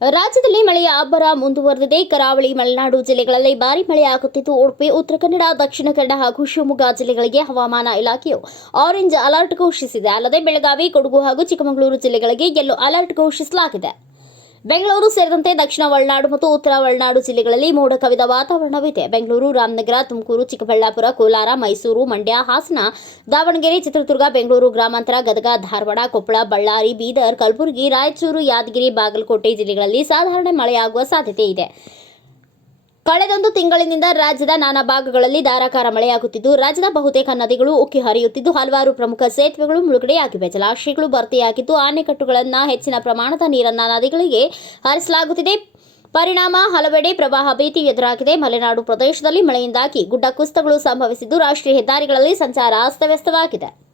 ರಾಜ್ಯದಲ್ಲಿ ಮಳೆಯ ಅಬ್ಬರ ಮುಂದುವರೆದಿದೆ. ಕರಾವಳಿ ಮಲೆನಾಡು ಜಿಲ್ಲೆಗಳಲ್ಲಿ ಭಾರಿ ಮಳೆಯಾಗುತ್ತಿದ್ದು, ಉಡುಪಿ, ಉತ್ತರ ಕನ್ನಡ, ದಕ್ಷಿಣ ಕನ್ನಡ ಹಾಗೂ ಶಿವಮೊಗ್ಗ ಜಿಲ್ಲೆಗಳಿಗೆ ಹವಾಮಾನ ಇಲಾಖೆಯು ಆರೆಂಜ್ ಅಲರ್ಟ್ ಘೋಷಿಸಿದೆ. ಅಲ್ಲದೆ ಬೆಳಗಾವಿ, ಕೊಡಗು ಹಾಗೂ ಚಿಕ್ಕಮಗಳೂರು ಜಿಲ್ಲೆಗಳಿಗೆ ಯೆಲ್ಲೋ ಅಲರ್ಟ್ ಘೋಷಿಸಲಾಗಿದೆ. ಬೆಂಗಳೂರು ಸೇರಿದಂತೆ ದಕ್ಷಿಣ ಒಳನಾಡು ಮತ್ತು ಉತ್ತರ ಒಳನಾಡು ಜಿಲ್ಲೆಗಳಲ್ಲಿ ಮೋಡ ಕವಿದ ವಾತಾವರಣವಿದೆ. ಬೆಂಗಳೂರು, ರಾಮನಗರ, ತುಮಕೂರು, ಚಿಕ್ಕಬಳ್ಳಾಪುರ, ಕೋಲಾರ, ಮೈಸೂರು, ಮಂಡ್ಯ, ಹಾಸನ, ದಾವಣಗೆರೆ, ಚಿತ್ರದುರ್ಗ, ಬೆಂಗಳೂರು, ಗ್ರಾಮಾಂತರ, ಗದಗ, ಧಾರವಾಡ, ಕೊಪ್ಪಳ, ಬಳ್ಳಾರಿ, ಬೀದರ್, ಕಲಬುರಗಿ, ರಾಯಚೂರು, ಯಾದಗಿರಿ, ಬಾಗಲಕೋಟೆ ಜಿಲ್ಲೆಗಳಲ್ಲಿ ಸಾಧಾರಣ ಮಳೆಯಾಗುವ ಸಾಧ್ಯತೆ ಇದೆ. ಕಳೆದೊಂದು ತಿಂಗಳಿನಿಂದ ರಾಜ್ಯದ ನಾನಾ ಭಾಗಗಳಲ್ಲಿ ಧಾರಾಕಾರ ಮಳೆಯಾಗುತ್ತಿದ್ದು, ರಾಜ್ಯದ ಬಹುತೇಕ ನದಿಗಳು ಉಕ್ಕಿ ಹರಿಯುತ್ತಿದ್ದು, ಹಲವಾರು ಪ್ರಮುಖ ಸೇತುವೆಗಳು ಮುಳುಗಡೆಯಾಗಿವೆ. ಜಲಾಶಯಗಳು ಭರ್ತಿಯಾಗಿದ್ದು ಆಣೆಕಟ್ಟುಗಳನ್ನು ಹೆಚ್ಚಿನ ಪ್ರಮಾಣದ ನೀರನ್ನ ನದಿಗಳಿಗೆ ಹರಿಸಲಾಗುತ್ತಿದೆ. ಪರಿಣಾಮ ಹಲವೆಡೆ ಪ್ರವಾಹ ಭೀತಿ ಎದುರಾಗಿದೆ. ಮಲೆನಾಡು ಪ್ರದೇಶದಲ್ಲಿ ಮಳೆಯಿಂದಾಗಿ ಗುಡ್ಡ ಕುಸಿತಗಳು ಸಂಭವಿಸಿದ್ದು, ರಾಷ್ಟ್ರೀಯ ಹೆದ್ದಾರಿಗಳಲ್ಲಿ ಸಂಚಾರ ಅಸ್ತವ್ಯಸ್ತವಾಗಿದೆ.